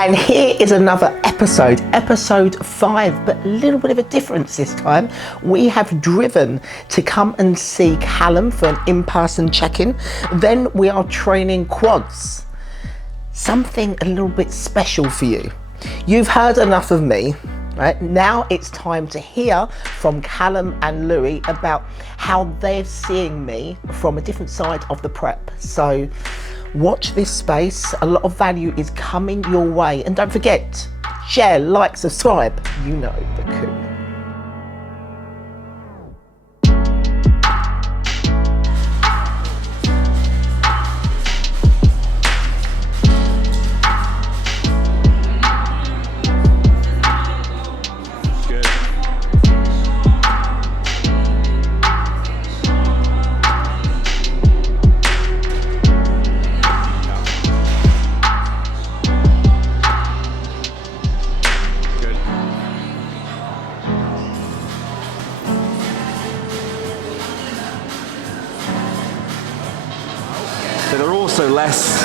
And here is another episode 5, but a little bit of a difference this time. We have driven to come and see Calum for an in-person check-in. Then we are training quads. Something a little bit special for you. You've heard enough of me. Right, now it's time to hear from Calum and Louis about how they're seeing me from a different side of the prep. So watch this space. A lot of value is coming your way. And don't forget, share, like, subscribe. You know the coup. So they're also less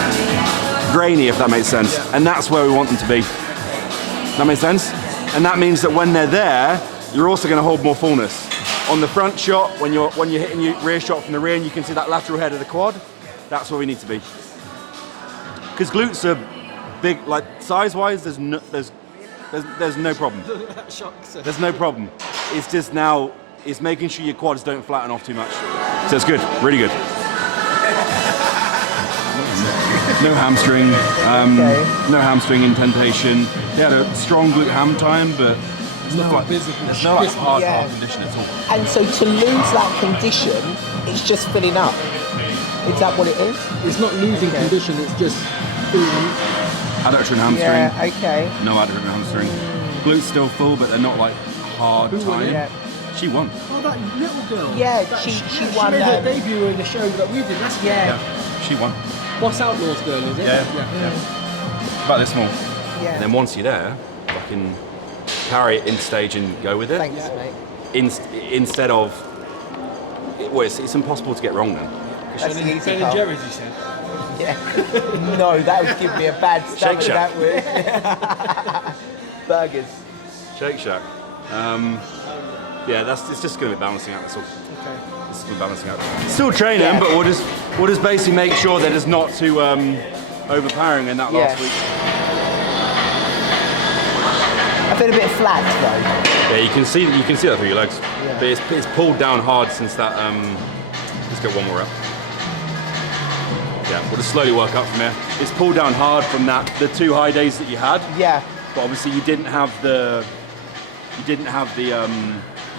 grainy, if that makes sense. Yeah. And that's where we want them to be. That makes sense? And that means that when they're there, you're also going to hold more fullness. On the front shot, when you're hitting your rear shot from the rear and you can see that lateral head of the quad, that's where we need to be. Because glutes are big, like size-wise, there's no problem. There's no problem. It's just now, it's making sure your quads don't flatten off too much. So it's good, really good. No hamstring, no hamstring indentation. They had a strong glute ham time, but there's no hard condition at all. And so to lose that condition, it's just filling up. Is that what it is? It's not losing condition, it's just filling. Adductor and hamstring. Yeah, okay. No adductor and hamstring. Glutes still full, but they're not like hard time. Yeah. She won. Oh, that little girl. Yeah, she won. She made her debut in the show that we did. That's yeah. She won. Boss Outlaws girl, is it? Yeah. About this small. Yeah. And then once you're there, you can carry it in stage and go with it. Thanks, mate. Instead of, it's impossible to get wrong then. That's an easy Ben and Jerry's, you said? Yeah. No, that would give me a bad stomach. Shake Shack. That would. Burgers. Shake Shack. Yeah, it's just going to be balancing out. That's all. Okay. It's still balancing out. Still training, but we'll just basically make sure that it's not too overpowering in that last week. I feel a bit flat though. Yeah, you can see that through your legs. Yeah. But it's pulled down hard since that. Let's get one more up. Yeah, we'll just slowly work up from here. It's pulled down hard from the 2 high days that you had. Yeah. But obviously you didn't have the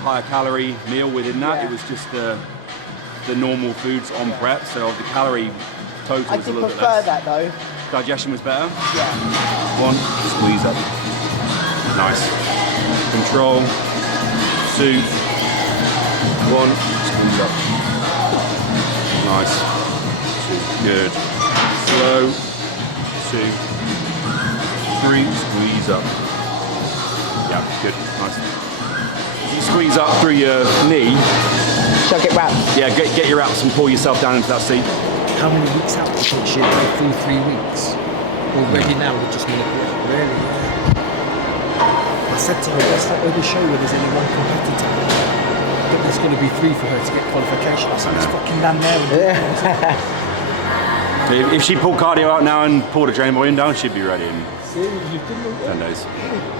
higher calorie meal within that. Yeah. It was just the normal foods on prep, so the calorie total was a little bit less. I prefer that though. Digestion was better? Yeah. One, squeeze up. Nice. Control. 2. 1, squeeze up. Nice. 2, good. Slow. 2, 3, squeeze up. Yeah, good, nice. You squeeze up through your knee. Shall I get wraps? Yeah, get your wraps and pull yourself down into that seat. How many weeks out do you think she'll go through? 3 weeks? Already now, we just manipulate. Really? Yeah. I said to her, let's not overshow when there's only one competitor. But there's going to be 3 for her to get qualification. I said, let's fucking land there. If she pulled cardio out now and pulled a training volume down, she'd be ready in See, you didn't 10 days.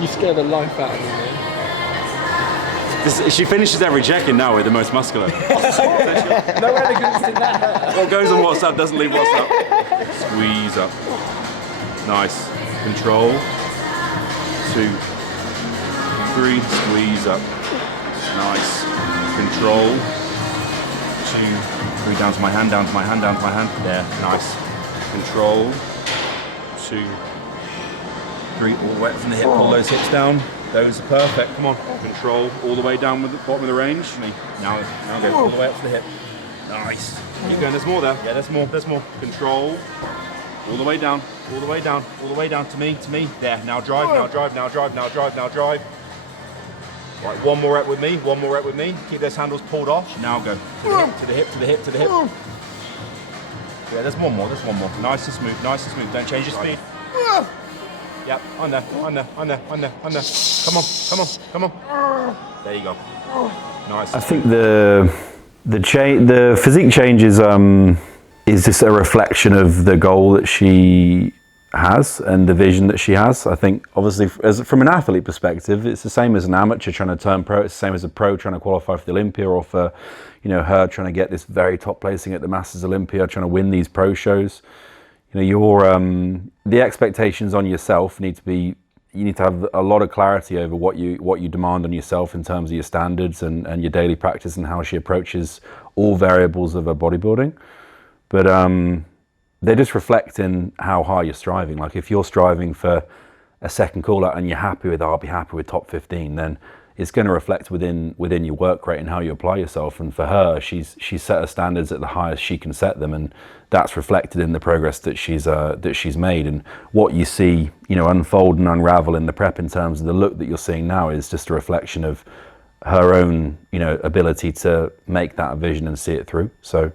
You scared the life out of me, man. She finishes every check-in now with the most muscular. No elegance in that. What goes on WhatsApp doesn't leave WhatsApp. Squeeze up. Nice. Control. 2, 3, squeeze up. Nice. Control. 2, 3, down to my hand, down to my hand, down to my hand. There, nice. Control. 2, 3, all the way up from the hip, pull those hips down. Those are perfect, come on. Control, all the way down with the bottom of the range. Now go all the way up to the hip. Nice. Keep going, there's more there. Yeah, there's more. Control, all the way down, all the way down, all the way down to me. There, now drive, now drive, now drive, now drive, now drive. Right, one more rep with me, Keep those handles pulled off. Now go, to the hip, to the hip, to the hip, to the hip. Yeah, there's one more. Nice and smooth, Don't change your speed. Yep, on there. Come on. There you go. Nice. I think the physique change is just a reflection of the goal that she has and the vision that she has. I think obviously from an athlete perspective, it's the same as an amateur trying to turn pro. It's the same as a pro trying to qualify for the Olympia, or for, you know, her trying to get this very top placing at the Masters Olympia, trying to win these pro shows. You know, the expectations on yourself need to be, you need to have a lot of clarity over what you demand on yourself in terms of your standards and your daily practice and how she approaches all variables of her bodybuilding. But they just reflect in how high you're striving. Like if you're striving for a second call out and you're happy with, I'll be happy with top 15, then it's going to reflect within your work rate and how you apply yourself. And for her, she's set her standards at the highest she can set them, and that's reflected in the progress that she's made. And what you see, you know, unfold and unravel in the prep in terms of the look that you're seeing now is just a reflection of her own, you know, ability to make that vision and see it through. So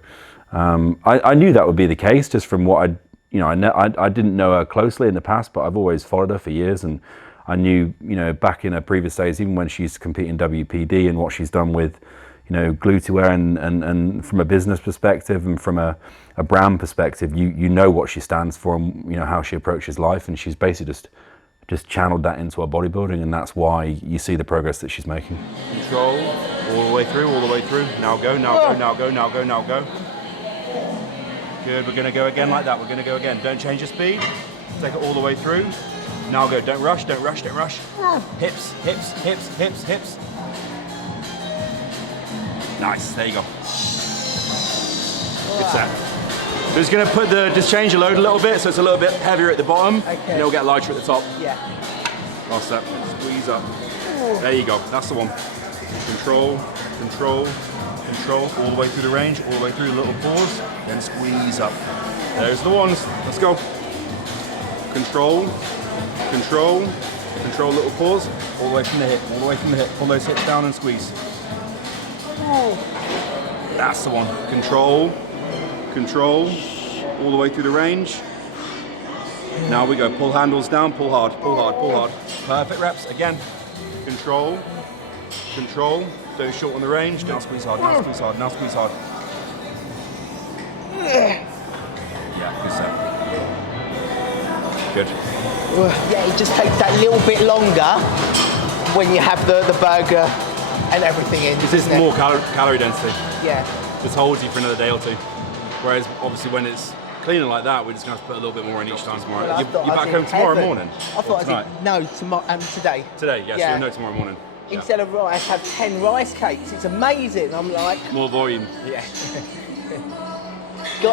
I knew that would be the case just from what I didn't know her closely in the past, but I've always followed her for years, and I knew, you know, back in her previous days, even when she's competing WPD and what she's done with, you know, glutewear and from a business perspective and from a brand perspective, you know what she stands for and, you know, how she approaches life, and she's basically just channeled that into her bodybuilding, and that's why you see the progress that she's making. Control, all the way through. Now go. Good, we're gonna go again like that. We're gonna go again. Don't change your speed. Take it all the way through. Now go, don't rush. Hips. Nice, there you go. Good set. So it's gonna just change the load a little bit, so it's a little bit heavier at the bottom, okay, and it'll get lighter at the top. Yeah. Last step, squeeze up. There you go, that's the one. Control, all the way through the range, all the way through, little pause, then squeeze up. There's the ones, let's go. Control, little pause, all the way from the hip, pull those hips down and squeeze. That's the one. Control, all the way through the range. Now we go, pull handles down, pull hard. Perfect reps, again. Control, don't short on the range, now squeeze hard. Yeah, good set. Good. Yeah, it just takes that little bit longer when you have the burger and everything in. This is more calorie density. Yeah. This holds you for another day or two. Whereas obviously when it's cleaner like that, we're just going to have to put a little bit more in each time tomorrow. Well, you're back home tomorrow morning? I thought I did, no, today. Today, yes, you'll know tomorrow morning. Instead of rice, have 10 rice cakes. It's amazing. I'm like... More volume. Yeah.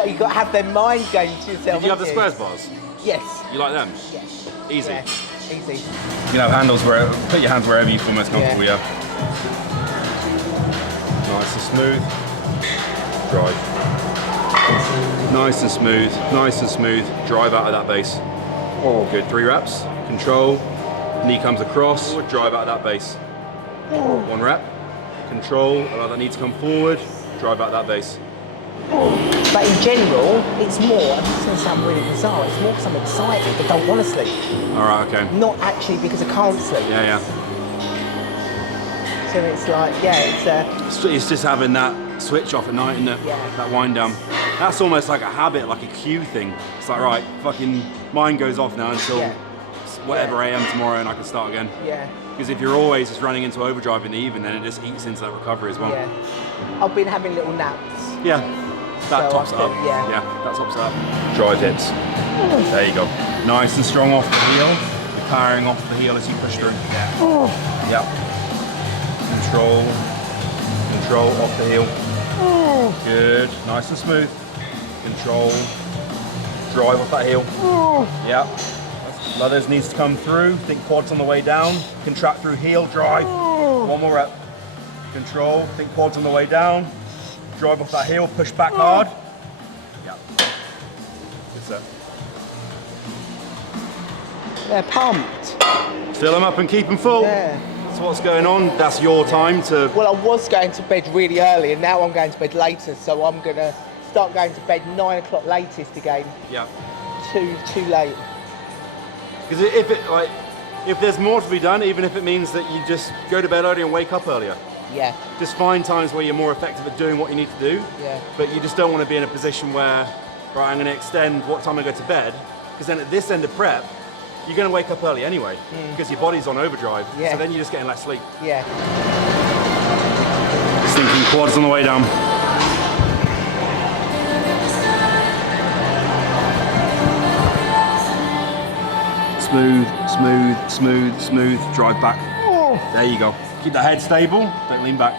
You've got to have their mind games to yourself. Did you have the squares bars? Yes. You like them? Yes. Easy? Yeah, easy. You can have handles wherever, put your hands wherever you feel most comfortable, yeah. Nice and smooth. Drive. Nice and smooth. Drive out of that base. Oh, good. 3 reps. Control. Knee comes across. Drive out of that base. 1 rep. Control. Allow that knee to come forward. Drive out of that base. But in general, it's more, and this is going to sound really bizarre, it's more because I'm excited but don't want to sleep. Alright, okay. Not actually because I can't sleep. Yeah. So it's like, It's just having that switch off at night, isn't it? Yeah. That wind down. That's almost like a habit, like a cue thing. It's like, right, fucking mind goes off now until whatever AM tomorrow and I can start again. Yeah. Because if you're always just running into overdrive in the evening, then it just eats into that recovery as well. Yeah. I've been having little naps. Yeah. That tops it up. Yeah, that tops it up. Drive hits. There you go. Nice and strong off the heel. You're powering off the heel as you push through. Yep. Control off the heel. Good. Nice and smooth. Control. Drive off that heel. Yep. Leathers needs to come through. Think quads on the way down. Contract through heel. Drive. 1 more rep. Control. Think quads on the way down. Drive off that heel, push back hard. Yeah. Good set. They're pumped. Fill them up and keep them full. Yeah. So what's going on? That's your time to... Well, I was going to bed really early and now I'm going to bed later, so I'm going to start going to bed 9 o'clock latest again. Yeah. Too late. Because if there's more to be done, even if it means that you just go to bed earlier and wake up earlier. Yeah. Just find times where you're more effective at doing what you need to do. Yeah. But you just don't want to be in a position where, right, I'm going to extend what time I go to bed, because then at this end of prep, you're going to wake up early anyway, because your body's on overdrive. Yeah. So then you're just getting less sleep. Yeah. Sinking quads on the way down. Smooth, smooth, smooth, smooth. Drive back. There you go. Keep the head stable. Don't lean back.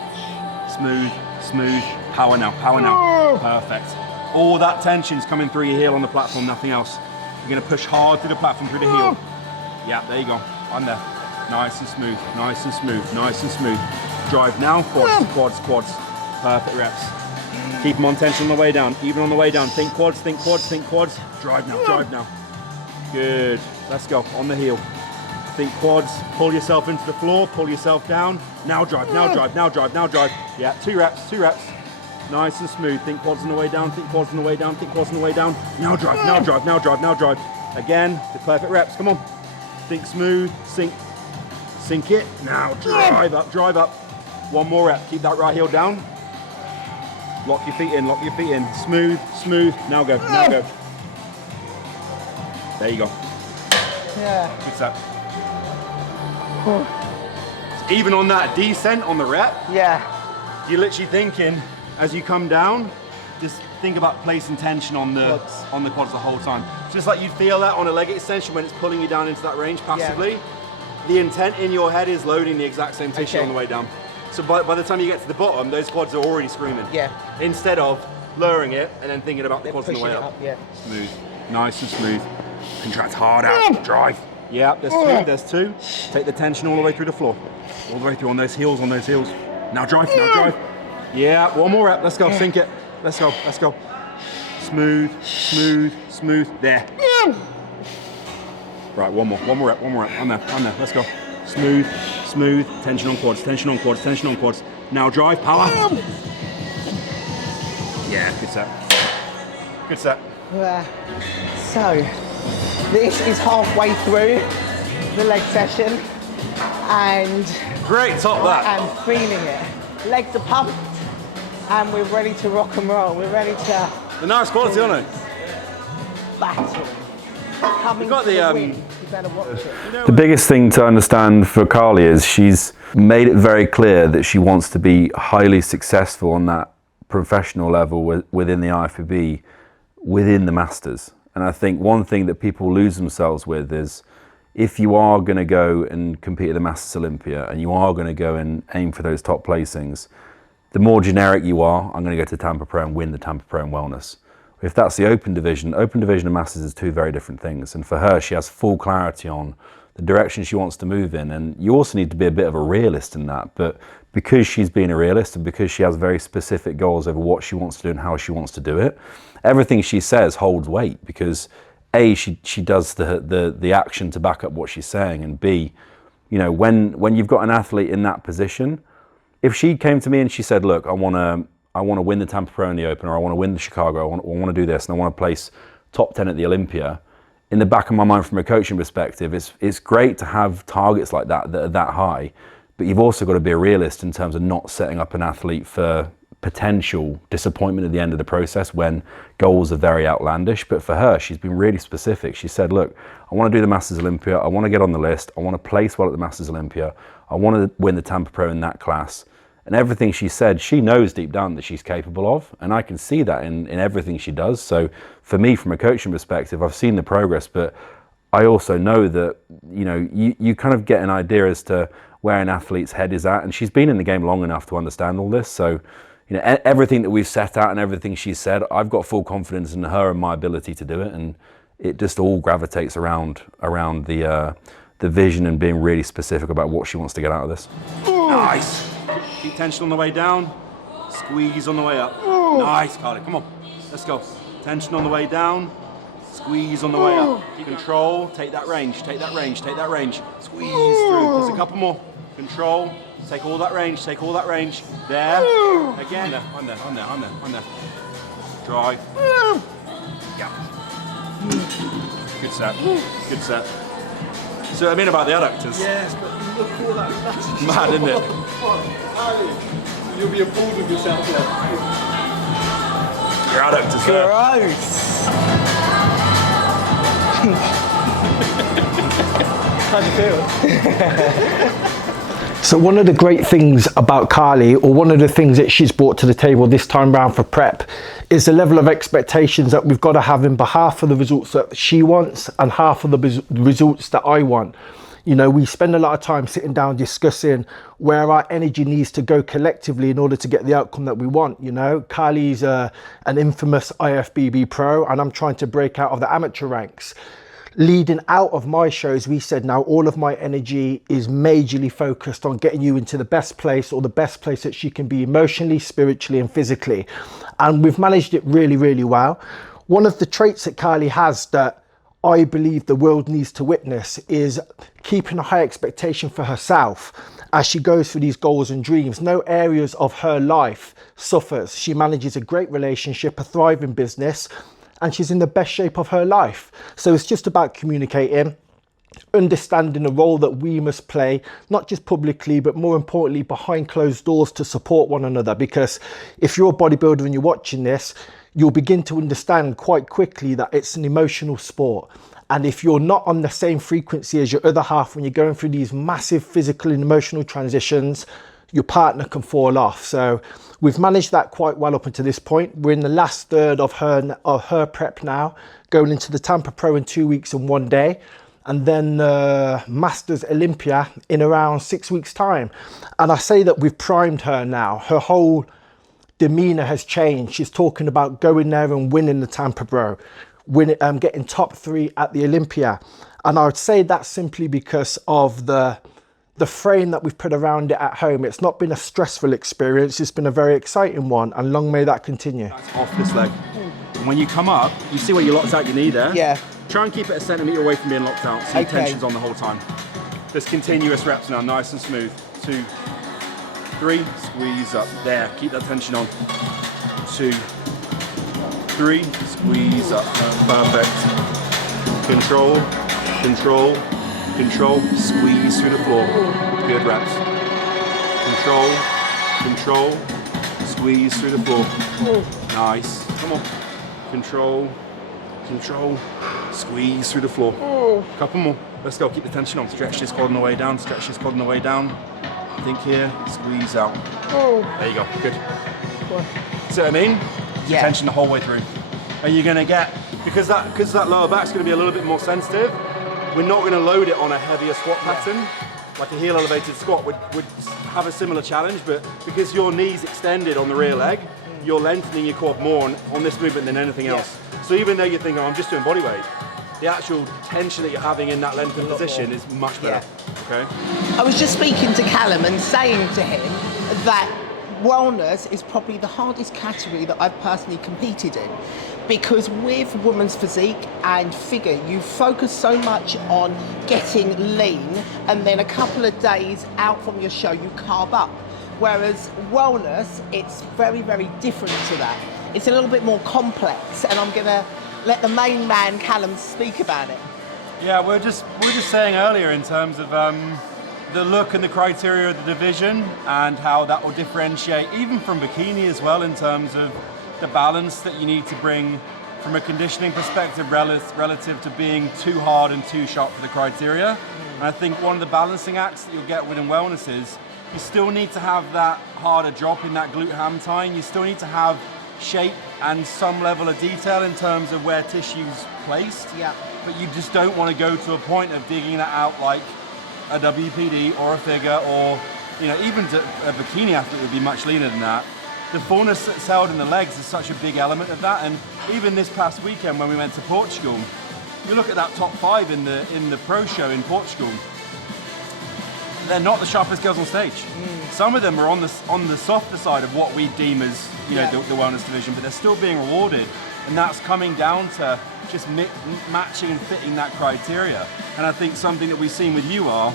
Smooth, smooth. Power now, power now. Perfect. All that tension's coming through your heel on the platform, nothing else. You're gonna push hard through the platform, through the heel. Yeah, there you go. On there. Nice and smooth, nice and smooth, nice and smooth. Drive now, quads, quads, quads. Perfect reps. Keep them on tension on the way down, even on the way down. Think quads, think quads, think quads. Drive now, drive now. Good. Let's go, on the heel. Think quads, pull yourself into the floor, pull yourself down. Now drive, now drive, now drive, now drive. Yeah, 2 reps, 2 reps. Nice and smooth. Think quads on the way down, think quads on the way down, think quads on the way down. Now drive, now drive, now drive, now drive. Again, the perfect reps, come on. Think smooth, sink it. Now drive up, drive up. 1 more rep, keep that right heel down. Lock your feet in, lock your feet in. Smooth, smooth, now go, now go. There you go. Yeah. Good set. Even on that descent on the rep, Yeah. you're literally thinking, as you come down, just think about placing tension on the quads the whole time. Just like you'd feel that on a leg extension when it's pulling you down into that range passively. Yeah. The intent in your head is loading the exact same tissue on the way down. So by the time you get to the bottom, those quads are already screaming. Yeah. Instead of lowering it and then thinking about the quads on the way up. Yeah. Smooth, nice and smooth. Contract hard out, drive. Yeah, there's 2. Take the tension all the way through the floor. All the way through on those heels, on those heels. Now drive, now drive. Yeah, 1 more rep, let's go, sink it. Let's go, let's go. Smooth, smooth, smooth, there. Right, 1 more rep, on there, let's go. Smooth, smooth, tension on quads, tension on quads, tension on quads. Now drive, power. Yeah, good set. Good set. So, this is halfway through the leg session, and Great, top I that. am feeling it. Legs are pumped, and we're ready to rock and roll. We're ready to The nice quality, aren't they? battle. Coming got to the, the win. You better watch it. The biggest thing to understand for Carly is she's made it very clear that she wants to be highly successful on that professional level within the IFBB, within the Masters. And I think one thing that people lose themselves with is if you are going to go and compete at the Masters Olympia and you are going to go and aim for those top placings, the more generic you are, I'm going to go to TAMPA Pro and win the TAMPA Pro in wellness. If that's the open division and Masters is 2 very different things. And for her, she has full clarity on the direction she wants to move in. And you also need to be a bit of a realist in that. But because she's being a realist and because she has very specific goals over what she wants to do and how she wants to do it, everything she says holds weight because A, she does the action to back up what she's saying, and B, you know, when you've got an athlete in that position, if she came to me and she said, look, I want to win the Tampa Pro in the Open, or I want to win the Chicago, I want to do this, and I want to place top 10 at the Olympia, in the back of my mind from a coaching perspective, it's great to have targets like that are that high, but you've also got to be a realist in terms of not setting up an athlete for potential disappointment at the end of the process when goals are very outlandish. But for her, she's been really specific. She said, look, I want to do the Masters Olympia, I want to get on the list, I want to place well at the Masters Olympia, I want to win the Tampa Pro in that class. And everything she said, she knows deep down that she's capable of, and I can see that in everything she does. So for me, from a coaching perspective, I've seen the progress, but I also know that, you know, you kind of get an idea as to where an athlete's head is at, and she's been in the game long enough to understand all this. So, you know, everything that we've set out and everything she's said, I've got full confidence in her and my ability to do it, and it just all gravitates around the vision and being really specific about what she wants to get out of this. Nice. Keep tension on the way down. Squeeze on the way up. Nice, Carly. Come on. Let's go. Tension on the way down. Squeeze on the way up. Keep control. Take that range. Take that range. Take that range. Squeeze through. Just a couple more. Control. Take all that range. Take all that range. There. Again. On there. Drive. Yeah. Good set. Good set. So what I mean about the adductors? Yes, but look all that fat. Mad, isn't it? You'll be appalled with yourself there. Your adductors there. Gross. How do you feel? So one of the great things about Carly, or one of the things that she's brought to the table this time round for prep, is the level of expectations that we've got to have in behalf of the results that she wants and half of the results that I want. You know, we spend a lot of time sitting down discussing where our energy needs to go collectively in order to get the outcome that we want. You know, Carly's an infamous IFBB pro, and I'm trying to break out of the amateur ranks. Leading out of my shows, we said now all of my energy is majorly focused on getting you into the best place, or the best place that she can be emotionally, spiritually and physically. And we've managed it really, really well. One of the traits that Carly has that I believe the world needs to witness is keeping a high expectation for herself as she goes through these goals and dreams. No areas of her life suffers. She manages a great relationship, a thriving business, and she's in the best shape of her life. So it's just about communicating, understanding the role that we must play, not just publicly, but more importantly, behind closed doors to support one another. Because if you're a bodybuilder and you're watching this, you'll begin to understand quite quickly that it's an emotional sport. And if you're not on the same frequency as your other half when you're going through these massive physical and emotional transitions, your partner can fall off. So we've managed that quite well up until this point. We're in the last third of her prep now, going into the TAMPA Pro in 2 weeks and 1 day, and then Masters Olympia in around 6 weeks time. And I say that we've primed her now. Her whole demeanor has changed. She's talking about going there and winning the TAMPA Pro, getting top 3 at the Olympia. And I would say that's simply because of the frame that we've put around it at home. It's not been a stressful experience, it's been a very exciting one, and long may that continue. That's off this leg. And when you come up, you see where you locked out your knee there? Yeah. Try and keep it a centimetre away from being locked out, so your tension's on the whole time. There's continuous reps now, nice and smooth. 2, 3, squeeze up. There, keep that tension on. 2, 3, squeeze up. Perfect. Control, control, control, squeeze through the floor. Good reps. Control, control, squeeze through the floor. Nice. Come on. Control, control, squeeze through the floor. Couple more. Let's go. Keep the tension on. Stretch this quad on the way down. Stretch this quad on the way down. Think here. Squeeze out. There you go. Good. See what I mean? Yeah. Tension the whole way through. Are you going to get, because that lower back's going to be a little bit more sensitive, we're not going to load it on a heavier squat pattern. Like a heel elevated squat would have a similar challenge, but because your knee's extended on the rear leg, you're lengthening your quad more on this movement than anything else. So even though you're thinking, oh, I'm just doing body weight, the actual tension that you're having in that lengthened position is much better. Okay. I was just speaking to Calum and saying to him that wellness is probably the hardest category that I've personally competed in, because with women's physique and figure, you focus so much on getting lean, and then a couple of days out from your show you carb up. Whereas wellness, it's very, very different to that. It's a little bit more complex, and I'm gonna let the main man Calum speak about it. Yeah, we're just saying earlier in terms of the look and the criteria of the division and how that will differentiate even from bikini as well, in terms of the balance that you need to bring from a conditioning perspective relative to being too hard and too sharp for the criteria. And I think one of the balancing acts that you'll get within wellness is you still need to have that harder drop in that glute ham tying. You still need to have shape and some level of detail in terms of where tissue's placed. Yeah. But you just don't want to go to a point of digging that out like a WPD or a figure, or even a bikini athlete would be much leaner than that. The fullness that's held in the legs is such a big element of that. And even this past weekend when we went to Portugal, you look at that top 5 in the pro show in Portugal, they're not the sharpest girls on stage. Some of them are on the softer side of what we deem as the wellness division, but they're still being rewarded, and that's coming down to just matching and fitting that criteria. And I think something that we've seen with you are,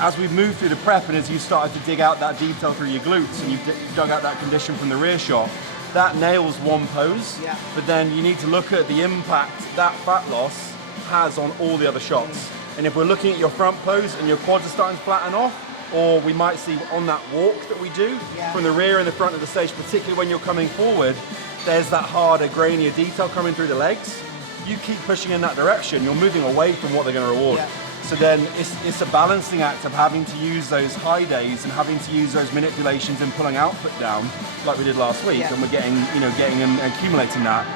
as we've moved through the prep and as you started to dig out that detail through your glutes and you've dug out that condition from the rear shot, that nails one pose, but then you need to look at the impact that fat loss has on all the other shots. And if we're looking at your front pose and your quads are starting to flatten off, or we might see on that walk that we do from the rear and the front of the stage, particularly when you're coming forward, there's that harder, grainier detail coming through the legs. You keep pushing in that direction, you're moving away from what they're going to reward. So then it's a balancing act of having to use those high days and having to use those manipulations and pulling output down like we did last week, and we're getting and accumulating that,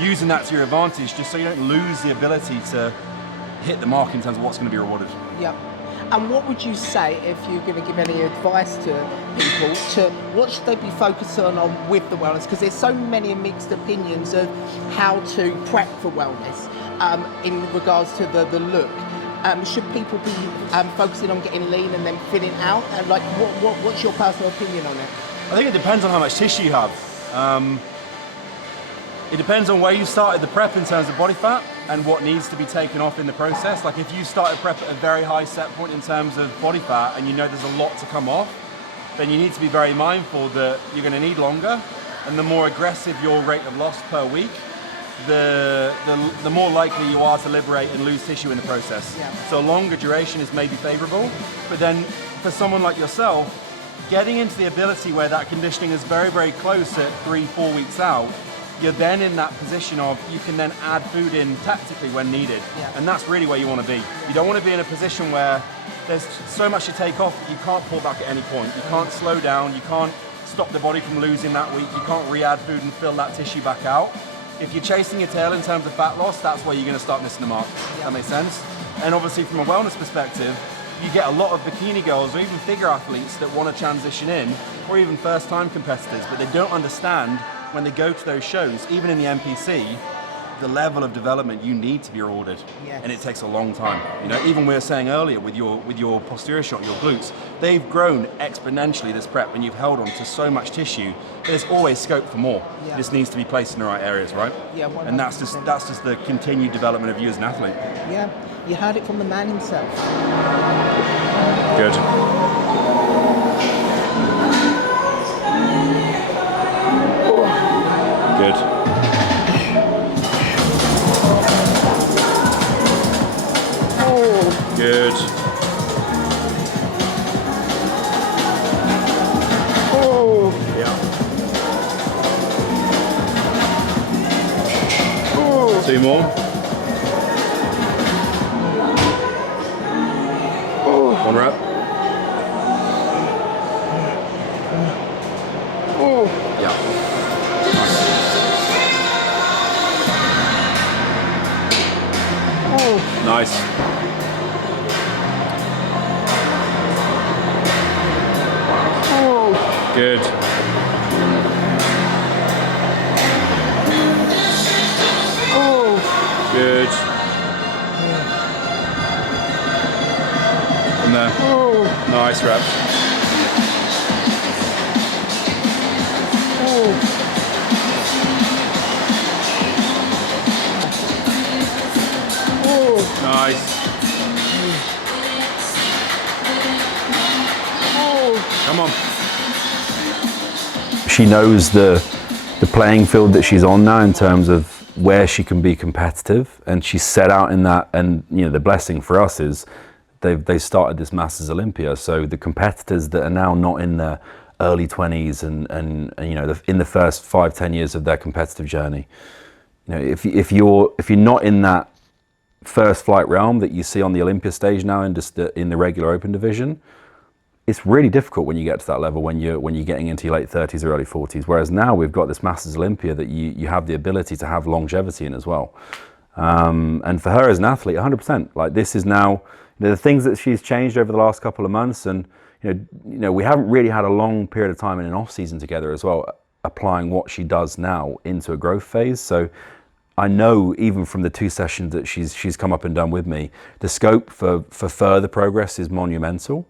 using that to your advantage, just so you don't lose the ability to hit the mark in terms of what's going to be rewarded. Yeah. And what would you say, if you're going to give any advice to people, to what should they be focusing on with the wellness? Because there's so many mixed opinions of how to prep for wellness in regards to the look. Should people be focusing on getting lean and then thinning out? And like, what's your personal opinion on it? I think it depends on how much tissue you have. It depends on where you started the prep in terms of body fat and what needs to be taken off in the process. Like if you started prep at a very high set point in terms of body fat and you know there's a lot to come off, then you need to be very mindful that you're going to need longer, and the more aggressive your rate of loss per week, the more likely you are to liberate and lose tissue in the process. So a longer duration is maybe favorable, but then for someone like yourself, getting into the ability where that conditioning is very, very close at 3-4 weeks out, you're then in that position of you can then add food in tactically when needed. And that's really where you want to be. You don't want to be in a position where there's so much to take off that you can't pull back at any point. You can't slow down, you can't stop the body from losing that week, you can't re-add food and fill that tissue back out. If you're chasing your tail in terms of fat loss, that's where you're going to start missing the mark. That makes sense? And obviously from a wellness perspective, you get a lot of bikini girls or even figure athletes that want to transition in, or even first-time competitors, but they don't understand when they go to those shows, even in the NPC, the level of development you need to be rewarded, and it takes a long time. You know, even we were saying earlier with your posterior shot, your glutes, they've grown exponentially this prep, and you've held on to so much tissue. There's always scope for more. This needs to be placed in the right areas, right? And that's just the continued development of you as an athlete. Yeah, you heard it from the man himself. Good. Good. Good. Yeah. Two more. One rep. Yeah. Nice. Good. Good. From there. Nice rep. Nice. Come on. She knows the playing field that she's on now in terms of where she can be competitive, and she's set out in that. And you know, the blessing for us is they started this Masters Olympia, so the competitors that are now not in their early 20s and you know, in the first 5-10 years of their competitive journey, you know, if you're not in that first flight realm that you see on the Olympia stage now in just in the regular open division, it's really difficult when you get to that level when you're getting into your late 30s or early 40s. Whereas now we've got this Masters Olympia that you have the ability to have longevity in as well. And for her as an athlete, 100%. Like, this is now, you know, the things that she's changed over the last couple of months, and you know we haven't really had a long period of time in an off season together as well, applying what she does now into a growth phase. So I know even from the 2 sessions that she's come up and done with me, the scope for further progress is monumental.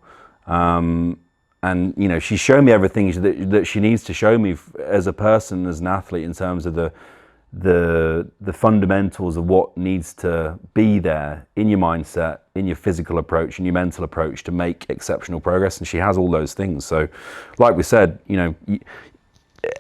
And you know, she's shown me everything that she needs to show me as a person, as an athlete, in terms of the fundamentals of what needs to be there in your mindset, in your physical approach, in your mental approach to make exceptional progress. And she has all those things. So like we said, you know,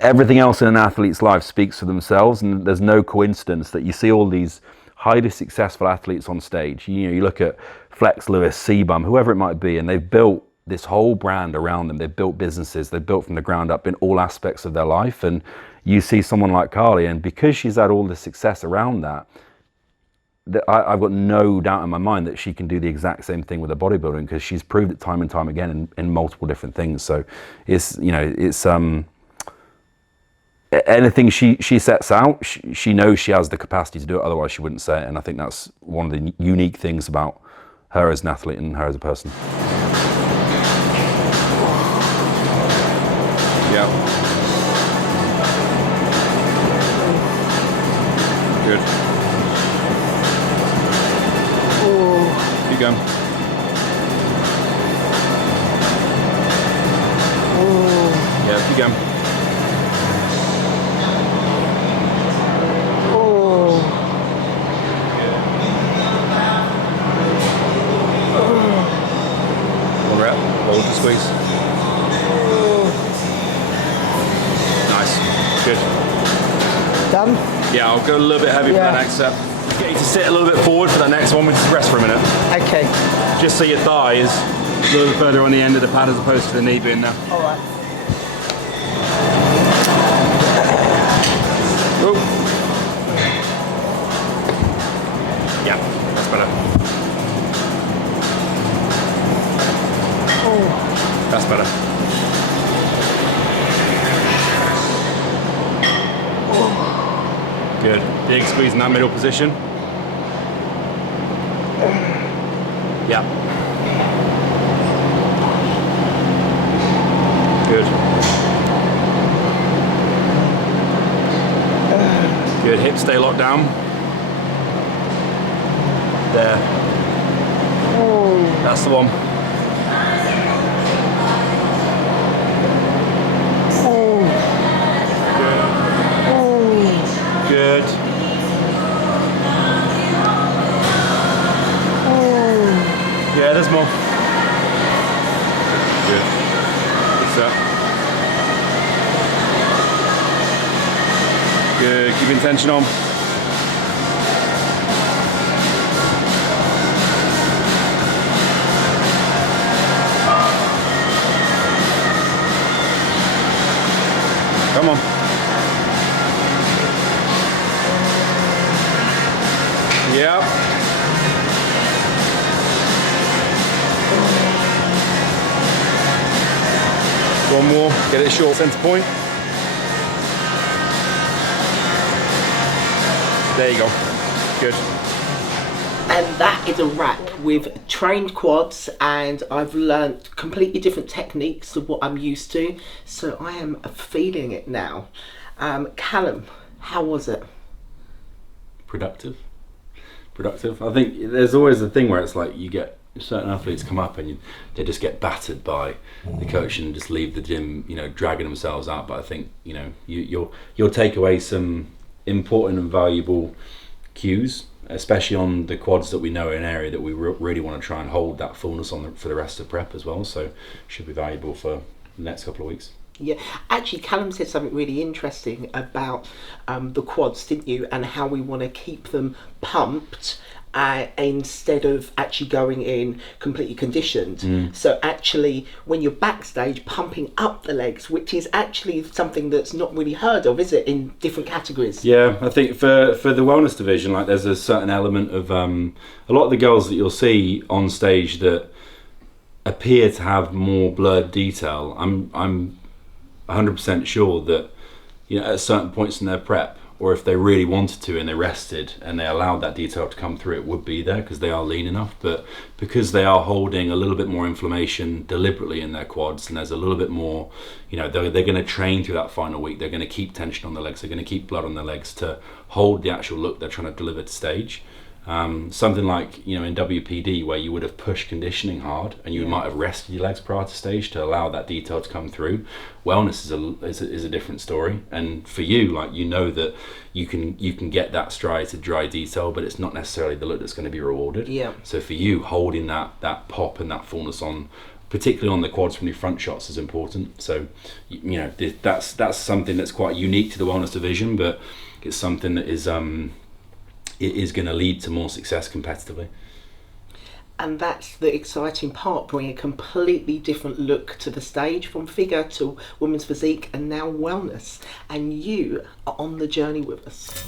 everything else in an athlete's life speaks for themselves, and there's no coincidence that you see all these highly successful athletes on stage. You look at Flex Lewis, C-Bum, whoever it might be, and they've built this whole brand around them. They've built businesses, they've built from the ground up in all aspects of their life. And you see someone like Carly, and because she's had all the success around that, I've got no doubt in my mind that she can do the exact same thing with her bodybuilding, because she's proved it time and time again in multiple different things. So it's anything she sets out, she knows she has the capacity to do it, otherwise she wouldn't say it. And I think that's one of the unique things about her as an athlete and her as a person. Yeah. Good. Keep going. Yeah, keep going. One rep. Hold the squeeze. Nice. Good. Done? Yeah, I'll go a little bit heavy for that next set. Get you to sit a little bit forward for that next one. We'll just rest for a minute. Okay. Just so your thigh is a little bit further on the end of the pad as opposed to the knee being there. All right. Whoa. Yeah, that's better. Oh. That's better. Good. Big squeeze in that middle position. Yeah. Good. Good. Hips stay locked down. There. That's the one. Good. Yeah, there's more. Good. Good set. Good. Keeping tension on. Come on. Yep. One more, get it short, center point. There you go, good. And that is a wrap with trained quads, and I've learnt completely different techniques to what I'm used to. So I am feeling it now. Calum, how was it? Productive. I think there's always a thing where it's like you get certain athletes come up and they just get battered by the coach and just leave the gym, dragging themselves out. But I think you'll take away some important and valuable cues, especially on the quads that we know are an area that we really want to try and hold that fullness on for the rest of prep as well. So should be valuable for the next couple of weeks. Yeah, actually, Calum said something really interesting about the quads, didn't you? And how we want to keep them pumped instead of actually going in completely conditioned. So actually, when you're backstage, pumping up the legs, which is actually something that's not really heard of, is it, in different categories? Yeah, I think for the wellness division, like there's a certain element of a lot of the girls that you'll see on stage that appear to have more blurred detail. I'm 100% sure that at certain points in their prep, or if they really wanted to and they rested and they allowed that detail to come through, it would be there because they are lean enough. But because they are holding a little bit more inflammation deliberately in their quads, and there's a little bit more, they're going to train through that final week. They're going to keep tension on their legs. They're going to keep blood on their legs to hold the actual look they're trying to deliver to stage. Something like in WPD, where you would have pushed conditioning hard and you might have rested your legs prior to stage to allow that detail to come through. Wellness is a different story, and for you, that you can get that striated dry detail, but it's not necessarily the look that's going to be rewarded. Yeah. So for you, holding that pop and that fullness on, particularly on the quads from your front shots, is important. So that's something that's quite unique to the wellness division, but it's something that is it is going to lead to more success competitively. And that's the exciting part, bringing a completely different look to the stage, from figure to women's physique and now wellness. And you are on the journey with us.